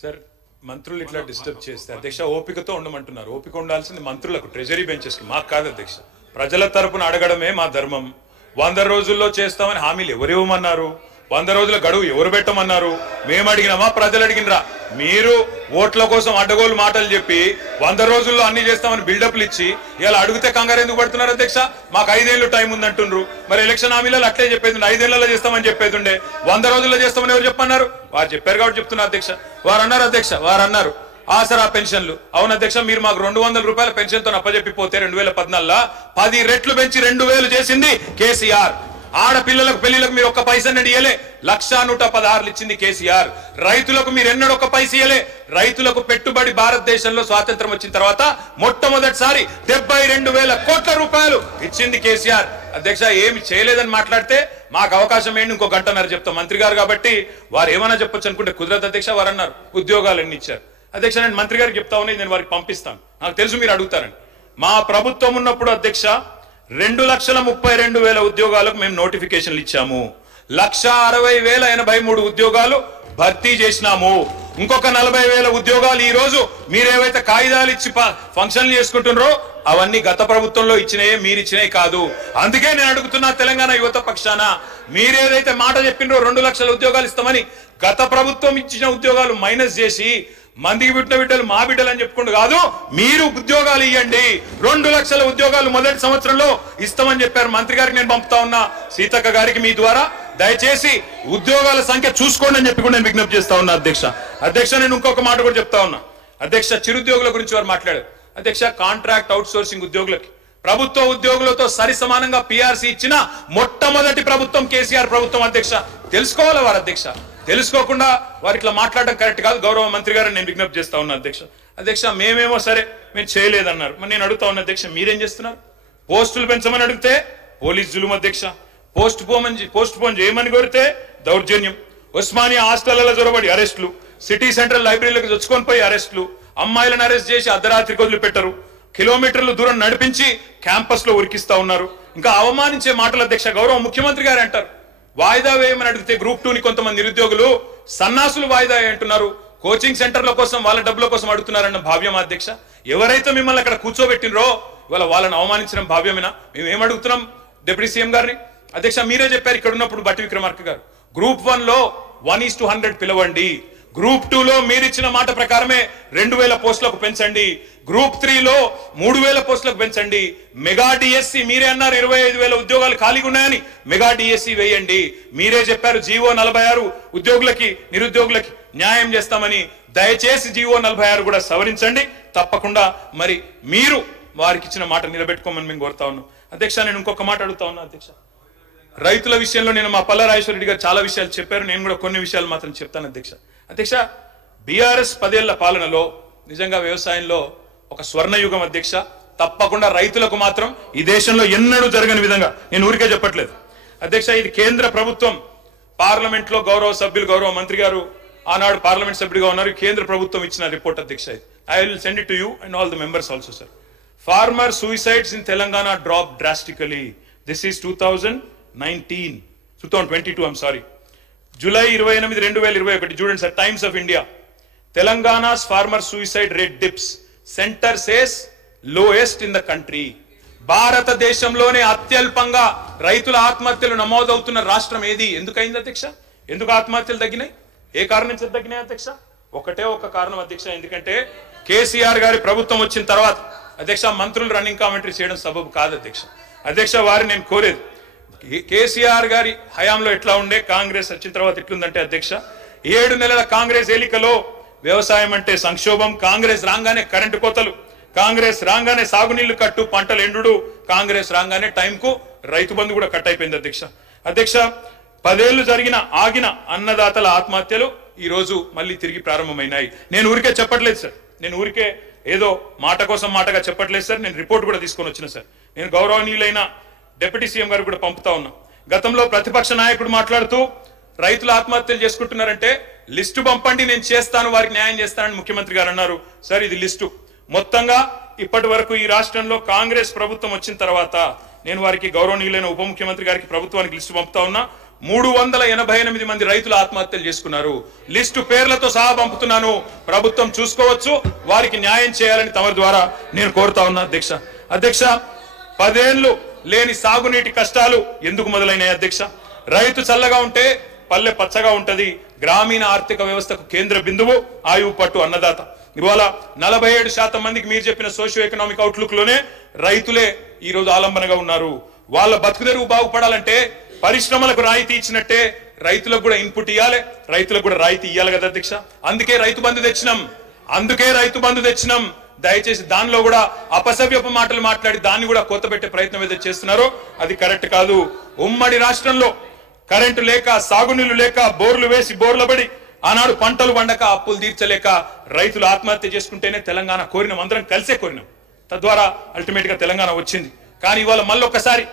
Sir మంత్రులు ఇట్లా disturb చేస్తే అధ్యక్ష ఓపికతో ఉండమంటున్నారు. ఓపిక ఉండాల్సింది మంత్రులకు, ట్రెజరీ బెంచెస్కి, మాకు కాదు అధ్యక్ష. ప్రజల తరపున అడగడమే మా ధర్మం. 100 రోజుల్లో చేస్తామని హామీలు ఎవరు ఇవ్వమన్నారు? 100 రోజుల గడువు ఎవరు పెట్టమన్నారు? మేము అడిగినామా, ప్రజలు అడిగినరా? మీరు ఓట్ల కోసం అడ్డగోలు మాటలు చెప్పి 100 రోజుల్లో అన్ని చేస్తామని బిల్డప్లు ఇచ్చి ఇలా అడిగితే కంగారు ఎందుకు పడుతున్నారు అధ్యక్ష? మాకు 5 ఏళ్ళు టైం ఉందంటుండ్రు. మరి ఎలక్షన్ హామీలలో అట్లే చెప్పేది, 5 ఏళ్లలో చేస్తామని చెప్పేది. 100 రోజుల్లో చేస్తామని ఎవరు చెప్పన్నారు? వారు చెప్పారు కాబట్టి చెప్తున్నారు అధ్యక్ష. వారు అన్నారు అధ్యక్ష, వారు అన్నారు ఆసరా పెన్షన్లు. అవును అధ్యక్ష, మీరు మాకు 200 రూపాయల పెన్షన్ తో అప్పచెప్పిపోతే 2014 10 రెట్లు పెంచి 2000 చేసింది కేసీఆర్. ఆడపిల్లలకు పెళ్లిలకు మీరు ఒక్క పైసన్నది ఇయ్యలే, 1,116 ఇచ్చింది కేసీఆర్. రైతులకు మీరు ఎన్నడూ ఒక్క పైస ఇయ్యలే. రైతులకు పెట్టుబడి భారతదేశంలో స్వాతంత్రం వచ్చిన తర్వాత మొట్టమొదటిసారి 72,000 కోట్ల రూపాయలు ఇచ్చింది కేసీఆర్. అధ్యక్ష ఏమి చేయలేదని మాట్లాడితే మాకు అవకాశం ఏంటి, ఇంకో గంటన్నర చెప్తాం. మంత్రి గారు కాబట్టి వారు ఏమైనా చెప్పొచ్చు అనుకుంటే కుదరదు అధ్యక్ష. వారు అన్నారు ఉద్యోగాలు ఎన్ని ఇచ్చారు. అధ్యక్ష నేను మంత్రి గారికి చెప్తా ఉన్నాయి, నేను వారికి పంపిస్తాను. నాకు తెలుసు మీరు అడుగుతారని. మా ప్రభుత్వం ఉన్నప్పుడు అధ్యక్ష 2,32,000 ఉద్యోగాలకు మేము నోటిఫికేషన్లు ఇచ్చాము. 1,60,083 ఉద్యోగాలు భర్తీ చేసినాము. ఇంకొక 40,000 ఉద్యోగాలు ఈ రోజు మీరేవైతే కాగితాలు ఇచ్చి ఫంక్షన్లు చేసుకుంటున్నారో అవన్నీ గత ప్రభుత్వంలో ఇచ్చినాయే, మీరు ఇచ్చినాయి కాదు. అందుకే నేను అడుగుతున్నా తెలంగాణ యువత పక్షాన, మీరేదైతే మాట చెప్పినరో 2 లక్షల ఉద్యోగాలు ఇస్తామని, గత ప్రభుత్వం ఇచ్చిన ఉద్యోగాలు మైనస్ చేసి మందికి పుట్టిన బిడ్డలు మా బిడ్డలు అని చెప్పుకుంటూ కాదు, మీరు ఉద్యోగాలు ఇవ్వండి. 2 లక్షల ఉద్యోగాలు మొదటి సంవత్సరంలో ఇస్తామని చెప్పారు. మంత్రి గారికి నేను పంపుతా ఉన్నా, సీతక్క గారికి మీ ద్వారా దయచేసి ఉద్యోగాల సంఖ్య చూసుకోండి అని చెప్పి కూడా నేను విజ్ఞప్తి చేస్తా ఉన్నా అధ్యక్ష. అధ్యక్ష నేను ఇంకొక మాట కూడా చెప్తా ఉన్నా అధ్యక్ష. చిరుద్యోగుల గురించి వారు మాట్లాడారు అధ్యక్ష. కాంట్రాక్ట్ అవుట్ సోర్సింగ్ ఉద్యోగులకి ప్రభుత్వ ఉద్యోగులతో సరి సమానంగా పిఆర్సీ ఇచ్చిన మొట్టమొదటి ప్రభుత్వం కేసీఆర్ ప్రభుత్వం అధ్యక్ష. తెలుసుకోవాలి వారు అధ్యక్ష. తెలుసుకోకుండా వారు ఇట్లా మాట్లాడడం కరెక్ట్ కాదు. గౌరవ మంత్రి గారు నేను విజ్ఞప్తి చేస్తా ఉన్నా అధ్యక్ష. అధ్యక్ష మేమేమో సరే మేము చేయలేదన్నారు. మరి నేను అడుగుతా ఉన్నా అధ్యక్ష, మీరేం చేస్తున్నారు? పోస్టులు పెంచమని అడిగితే పోలీస్ జులుం అధ్యక్ష. పోస్ట్ పోన్ చేయమని కోరితే దౌర్జన్యం. ఉస్మానియా హాస్టళ్లలో జొరబడి అరెస్టులు, సిటీ సెంట్రల్ లైబ్రరీలకు చొచ్చుకొని పోయి అరెస్టులు, అమ్మాయిలను అరెస్ట్ చేసి అర్ధరాత్రికి వదిలిపెట్టరు, కిలోమీటర్లు దూరం నడిపించి క్యాంపస్ లో ఉరికిస్తా ఉన్నారు. ఇంకా అవమానించే మాటలు అధ్యక్ష. గౌరవ ముఖ్యమంత్రి గారు అంటారు వాయిదా వేయమని అడిగితే గ్రూప్ 2ని కొంతమంది నిరుద్యోగులు సన్నాసులు వాయిదా అంటున్నారు. కోచింగ్ సెంటర్ల కోసం వాళ్ళ డబ్బుల కోసం అడుగుతున్నారన్న భావ్యం అధ్యక్ష. ఎవరైతే మిమ్మల్ని అక్కడ కూర్చోబెట్టినరో ఇవాళ వాళ్ళని అవమానించడం భావ్యమేనా? మేము ఏం అడుగుతున్నాం డిప్యూటీ సీఎం గారిని? అధ్యక్ష మీరే చెప్పారు ఇక్కడ ఉన్నప్పుడు బట్టి విక్రమార్క గారు, గ్రూప్ 1లో 1:100 పిలవండి. గ్రూప్ 2లో మీరిచ్చిన మాట ప్రకారమే 2,000 పోస్టులకు పెంచండి. గ్రూప్ 3లో 3,000 పోస్టులకు పెంచండి. మెగా డిఎస్సి మీరే అన్నారు 25,000 ఉద్యోగాలు ఖాళీగా ఉన్నాయని, మెగా డిఎస్సి వేయండి. మీరే చెప్పారు జీవో 46 ఉద్యోగులకి నిరుద్యోగులకి న్యాయం చేస్తామని. దయచేసి జీవో 46 కూడా సవరించండి తప్పకుండా. మరి మీరు వారికి ఇచ్చిన మాట నిలబెట్టుకోమని మేము కోరుతా ఉన్నాం అధ్యక్ష. నేను ఇంకొక మాట అడుగుతా ఉన్నా అధ్యక్ష. రైతుల విషయంలో నేను మా పల్లా రాజేశ్వర రెడ్డి గారు చాలా విషయాలు చెప్పారు, నేను కూడా కొన్ని విషయాలు మాత్రం చెప్తాను అధ్యక్ష. అధ్యక్ష బీఆర్ఎస్ 10 ఏళ్ల పాలనలో నిజంగా వ్యవసాయంలో ఒక స్వర్ణయుగం అధ్యక్ష. తప్పకుండా రైతులకు మాత్రం ఈ దేశంలో ఎన్నడూ జరగని విధంగా, నేను ఊరికే చెప్పట్లేదు అధ్యక్ష, ఇది కేంద్ర ప్రభుత్వం పార్లమెంట్ లో గౌరవ సభ్యులు గౌరవ మంత్రి గారు ఆనాడు పార్లమెంట్ సభ్యుడిగా ఉన్నారు. కేంద్ర ప్రభుత్వం ఇచ్చిన రిపోర్ట్ అధ్యక్ష. I will send it to you and all the members also sir. Farmer suicides in Telangana drop drastically. This is 2022 I'm sorry. July 28, 2021 చూడండి సార్. టైమ్స్ ఆఫ్ ఇండియా, తెలంగాణ's farmer suicide rate dips, center says lowest in the country. భారతదేశంలోనే అత్యల్పంగా రైతుల ఆత్మహత్యలు నమోదవుతున్న రాష్ట్రం ఏది? ఎందుకైంది అధ్యక్ష? ఎందుకు ఆత్మహత్యలు తగ్గినాయి? ఏ కారణం నుంచి తగ్గినాయి అధ్యక్ష? ఒకటే ఒక కారణం అధ్యక్ష. ఎందుకంటే కేసీఆర్ గారి ప్రభుత్వం వచ్చిన తర్వాత అధ్యక్ష మంత్రులు రన్నింగ్ కామెంటరీ చేయడం సబబు కాదు అధ్యక్ష. అధ్యక్ష వారిని నేను కోరేది, కేసీఆర్ గారి హయాంలో ఎట్లా ఉండే, కాంగ్రెస్ వచ్చిన తర్వాత ఎట్లుందంటే అధ్యక్ష 7 నెలల కాంగ్రెస్ ఏలికలో వ్యవసాయం అంటే సంక్షోభం, కాంగ్రెస్ రాగానే కరెంటు కోతలు, కాంగ్రెస్ రాగానే సాగునీళ్లు కట్టు, పంటలు ఎండుడు, కాంగ్రెస్ రాగానే టైంకు రైతు బంధు కూడా కట్ అయిపోయింది అధ్యక్ష. అధ్యక్ష 10 ఏళ్లు ఆగిన అన్నదాతల ఆత్మహత్యలు ఈ రోజు మళ్ళీ తిరిగి ప్రారంభమైనాయి. నేను ఊరికే చెప్పట్లేదు సార్, నేను ఊరికే ఏదో మాట కోసం మాటగా చెప్పట్లేదు సార్. నేను రిపోర్ట్ కూడా తీసుకొని వచ్చిన సార్. నేను గౌరవనీయులైన డిప్యూటీ సీఎం గారు కూడా పంపుతా ఉన్నా. గతంలో ప్రతిపక్ష నాయకుడు మాట్లాడుతూ రైతులు ఆత్మహత్యలు చేసుకుంటున్నారంటే లిస్టు పంపండి, నేను చేస్తాను, వారికి న్యాయం చేస్తానని ముఖ్యమంత్రి గారు అన్నారు. సార్ ఇది లిస్టు మొత్తంగా ఇప్పటి వరకు ఈ రాష్ట్రంలో కాంగ్రెస్ ప్రభుత్వం వచ్చిన తర్వాత నేను వారికి గౌరవనీయులైన ఉప ముఖ్యమంత్రి గారికి ప్రభుత్వానికి లిస్టు పంపుతా ఉన్నా. 388 మంది రైతులు ఆత్మహత్యలు చేసుకున్నారు. లిస్టు పేర్లతో సహా పంపుతున్నాను, ప్రభుత్వం చూసుకోవచ్చు, వారికి న్యాయం చేయాలని తమ ద్వారా నేను కోరుతా ఉన్నా అధ్యక్ష. అధ్యక్ష, 10 ఏళ్లు లేని సాగునీటి కష్టాలు ఎందుకు మొదలైనాయి అధ్యక్ష? రైతు చల్లగా ఉంటే పల్లె పచ్చగా ఉంటది, గ్రామీణ ఆర్థిక వ్యవస్థకు కేంద్ర బిందువు ఆయువు పట్టు అన్నదాత. ఇవాళ 47% మందికి మీరు చెప్పిన సోషియో ఎకనామిక్ అవుట్లుక్ లోనే రైతులే ఈ రోజు ఆలంబనగా ఉన్నారు. వాళ్ళ బతుకుదెరువు బాగుపడాలంటే పరిశ్రమలకు రాయితీ ఇచ్చినట్టే రైతులకు కూడా ఇన్పుట్ ఇవ్వాలి, రైతులకు కూడా రాయితీ ఇవ్వాలి కదా అధ్యక్ష. అందుకే రైతు బంధు తెచ్చినాం. దయచేసి దానిలో కూడా అపసవ్యపు మాటలు మాట్లాడి దాన్ని కూడా కొత్తపెట్టే ప్రయత్నం ఏదైతే చేస్తున్నారో అది కరెక్ట్ కాదు. ఉమ్మడి రాష్ట్రంలో కరెంటు లేక, సాగునీళ్లు లేక, బోర్లు వేసి బోర్ల పడి ఆనాడు పంటలు పండక, అప్పులు తీర్చలేక రైతులు ఆత్మహత్య చేసుకుంటేనే తెలంగాణ కోరినాం, అందరం కలిసే కోరినాం. తద్వారా అల్టిమేట్ గా తెలంగాణ వచ్చింది. కానీ ఇవాళ మళ్ళొక్కసారి